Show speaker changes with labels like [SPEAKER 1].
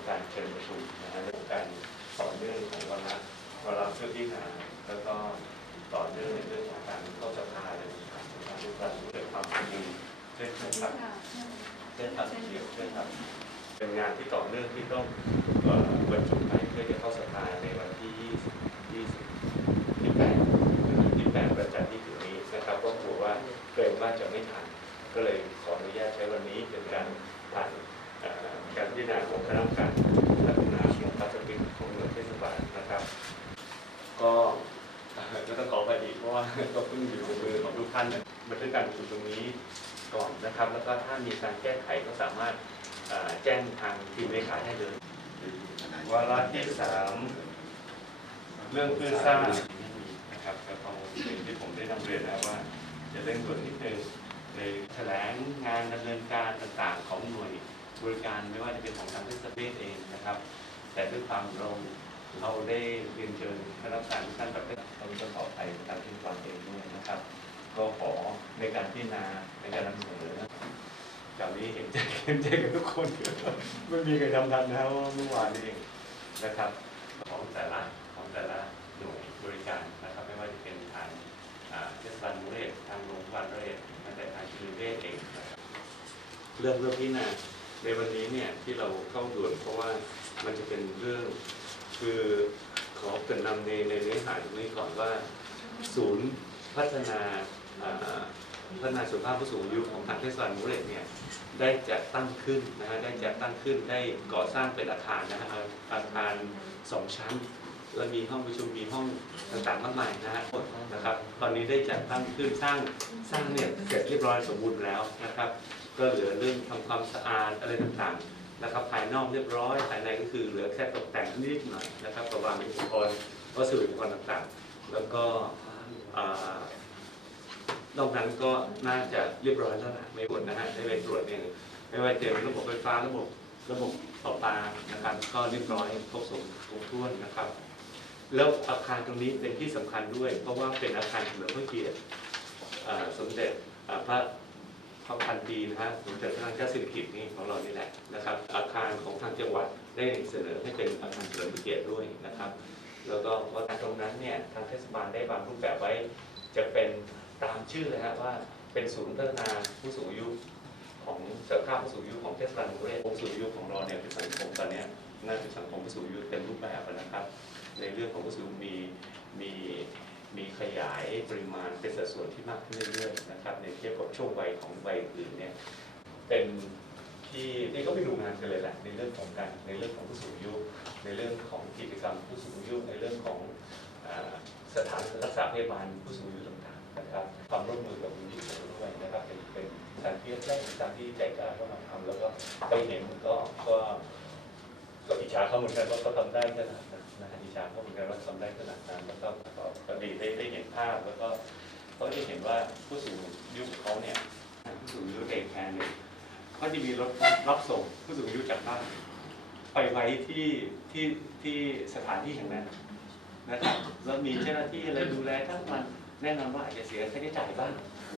[SPEAKER 1] ของการเชิญประชุมนะฮะเรื่องการต่อเนื่องของวันละวันละเพื่อที่หาแล้วก็ต่อเนื่องในเรื่องของการเข้าสภาเะไรต่างการเรื่องการเกิดความเป็นอยู่เช่นเช่นครับเช่นครับเกี่ยวเช่นครับเป็นงานที่ต่อเนื่องที่ต้องประชุมไปเพื่อจะเข้าสภาในวันที่20 28 28ประจันที่ถึงนี้นะครับก็กลัวว่าเกรงว่าจะไม่ทัน ก็เลยขออนุญาตใช้วันนี้เป็นการผ่าน พิจารณาของคณะกรรมการพัฒนาของพลาสติกของเมืองเทศบาลนะครับ ก็ก็ต้องขอไปอีกเพราะว่าก็เพิ่งอยู่ในมือของทุกท่านบันทึกการประชุมตรงนี้ก่อนนะครับ แล้วก็ถ้ามีการแก้ไขก็สามารถแจ้งทางทีมเลขาได้เลยวาระที่สามเรื่องคลื่นซ่างนะครับก็ต้องเป็นที่ผมได้นำเรียนนะว่า จะเร่งด่วนนิดนึงในแถลงงานดำเนินการต่างๆของหน่วย บริการไม่ว่าจะเป็นของทางเทศบาลเองนะครับ แต่ด้วยความเราเราได้เรียนเชิญคณะกรรมการทุกท่านประเภทเราจะขอไปทางที่ความเองด้วยนะครับ ก็ขอในการพิจารณาในการนำเสนอคราวนี้เห็นใจเห็นใจกับทุกคนไม่มีใครทำทันนะครับเมื่อวานนี้เองนะครับของแต่ละของแต่ละหน่วยบริการนะครับ ไม่ว่าจะเป็นทางอ่าเทศบาลมุเรศทางโรงพยาบาลเรศแม้แต่ทางชิลเวศเองเรื่องเรื่องพิจารณา ในวันนี้เนี่ยที่เราเข้าด่วนเพราะว่ามันจะเป็นเรื่องคือขอเกินนำในในเนื้อหาตรงนี้ก่อนว่า ศูนย์พัฒนาพัฒนาสุขภาพผู้สูงอายุของทางเทศบาลมูเรตเนี่ยได้จัดตั้งขึ้นนะฮะได้จัดตั้งขึ้นได้ก่อสร้างเป็นอาคารนะฮะอาคารสองชั้น แล้วมีห้องประชุมมีห้องต่างๆมากมายนะฮะนะครับ ตอนนี้ได้จัดตั้งขึ้นสร้างสร้างเนี่ยเสร็จเรียบร้อยสมบูรณ์แล้วนะครับ ก็เหลือเรื่องทำความสะอาดอะไรต่างๆนะครับ ภายนอกเรียบร้อยภายในก็คือเหลือแค่ตกแต่งนิดหน่อยนะครับประวางอุปกรณ์วัสดุอุปกรณ์ต่างๆ แล้วก็อ่านอกนั้นก็น่าจะเรียบร้อยแล้วนะไม่หมดนะฮะได้ไปตรวจเนี่ยไม่ว่าจะเป็นระบบไฟฟ้าระบบระบบประปานะครับก็เรียบร้อยครบสมครบถ้วนนะครับ แล้วอาคารตรงนี้เป็นที่สำคัญด้วย เพราะว่าเป็นอาคารเฉลิมพระเกียรติสมเด็จพระพระพันปีนะฮะสมเด็จพระนางเจ้าสิริกิติ์นี่ของเรานี่แหละนะครับ อาคารของทางจังหวัดได้เสนอให้เป็นอาคารเฉลิมพระเกียรติด้วยนะครับ แล้วก็ว่าตรงนั้นเนี่ยทางเทศบาลได้วางรูปแบบไว้ จะเป็นตามชื่อเลยฮะว่าเป็นศูนย์พัฒนาผู้สูงอายุของสภาพผู้สูงอายุของเทศบาลกรุงเทพผู้สูงอายุของเราเนี่ยเป็นสังคมตอนนี้น่าจะสังคมผู้สูงอายุเต็มรูปแบบนะครับ ในเรื่องของผู้สูงอายุมีมีมีขยายปริมาณเป็นสัดส่วนที่มากขึ้นเรื่อยๆนะครับในเทียบกับช่วงวัยของวัยอื่นเนี่ยเป็นที่ที่ก็ไปดูงานกันเลยแหละในเรื่องของการในเรื่องของผู้สูงอายุในเรื่องของกิจกรรมผู้สูงอายุในเรื่องของอสถานรักษาพยาบาลผู้สูงอายุต่างๆนะครับความร่วมมือกับคุณอยู่ด้วยนะครับเป็นเป็นสถานที่แรกสถานที่ใจกล้าก็มาทำแล้วก็ไปเห็นก็ก็ ก็อิจฉาเขาเหมือนกันว่าเขาทำได้ขนาดนั้นนะอิจฉาเขาเหมือนกันว่าทำได้ขนาดนั้นแล้วก็ก็ดีได้ได้เห็นภาพแล้วก็เขาได้เห็นว่าผู้สูงอายุเขาเนี่ยผู้สูงอายุเด็กแทนเนี่ยเขาจะมีรถรับส่งผู้สูงอายุจากบ้านไปไว้ที่ที่ที่สถานที่แห่งนั้นนะครับแล้วมีเจ้าหน้าที่อะไรดูแลทั้งวันแน่นอนว่าอาจจะเสียค่าใช้จ่ายบ้าง